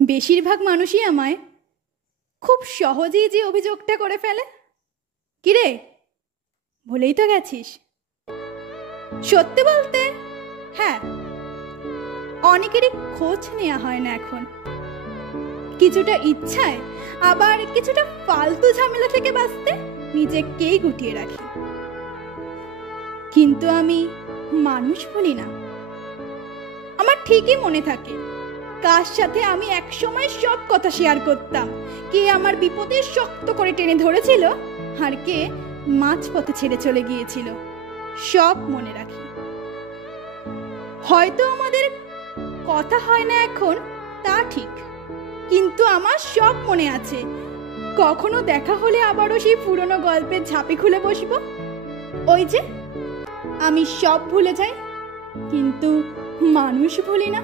বেশিরভাগ মানুষই আমায় খুব সহজেই যে অভিযোগটা করে ফেলে, কিরে ভুলেই তো গেছিস। সত্যি বলতে হ্যাঁ, অনেকেরই খোঁজ নেওয়া হয় না এখন, কিছুটা ইচ্ছায় আবার কিছুটা ফালতু ঝামেলা থেকে বাঁচতে নিজেকেই গুটিয়ে রাখি। কিন্তু আমি মানুষ বলি না। আমার ঠিকই মনে থাকে কার সাথে আমি একসময় সব কথা শেয়ার করতাম, কে আমার বিপদে শক্ত করে টেনে ধরেছিল আর কে মাঝপথে ছেড়ে চলে গিয়েছিল, সব মনে রাখি। হয়তো আমাদের কথা হয় না এখন, তা ঠিক, কিন্তু আমার সব মনে আছে। কখনো দেখা হলে আবারও সেই পুরনো গল্পের ঝাঁপি খুলে বসবো। ওই যে আমি সব ভুলে যাই কিন্তু মানুষ ভুলি না।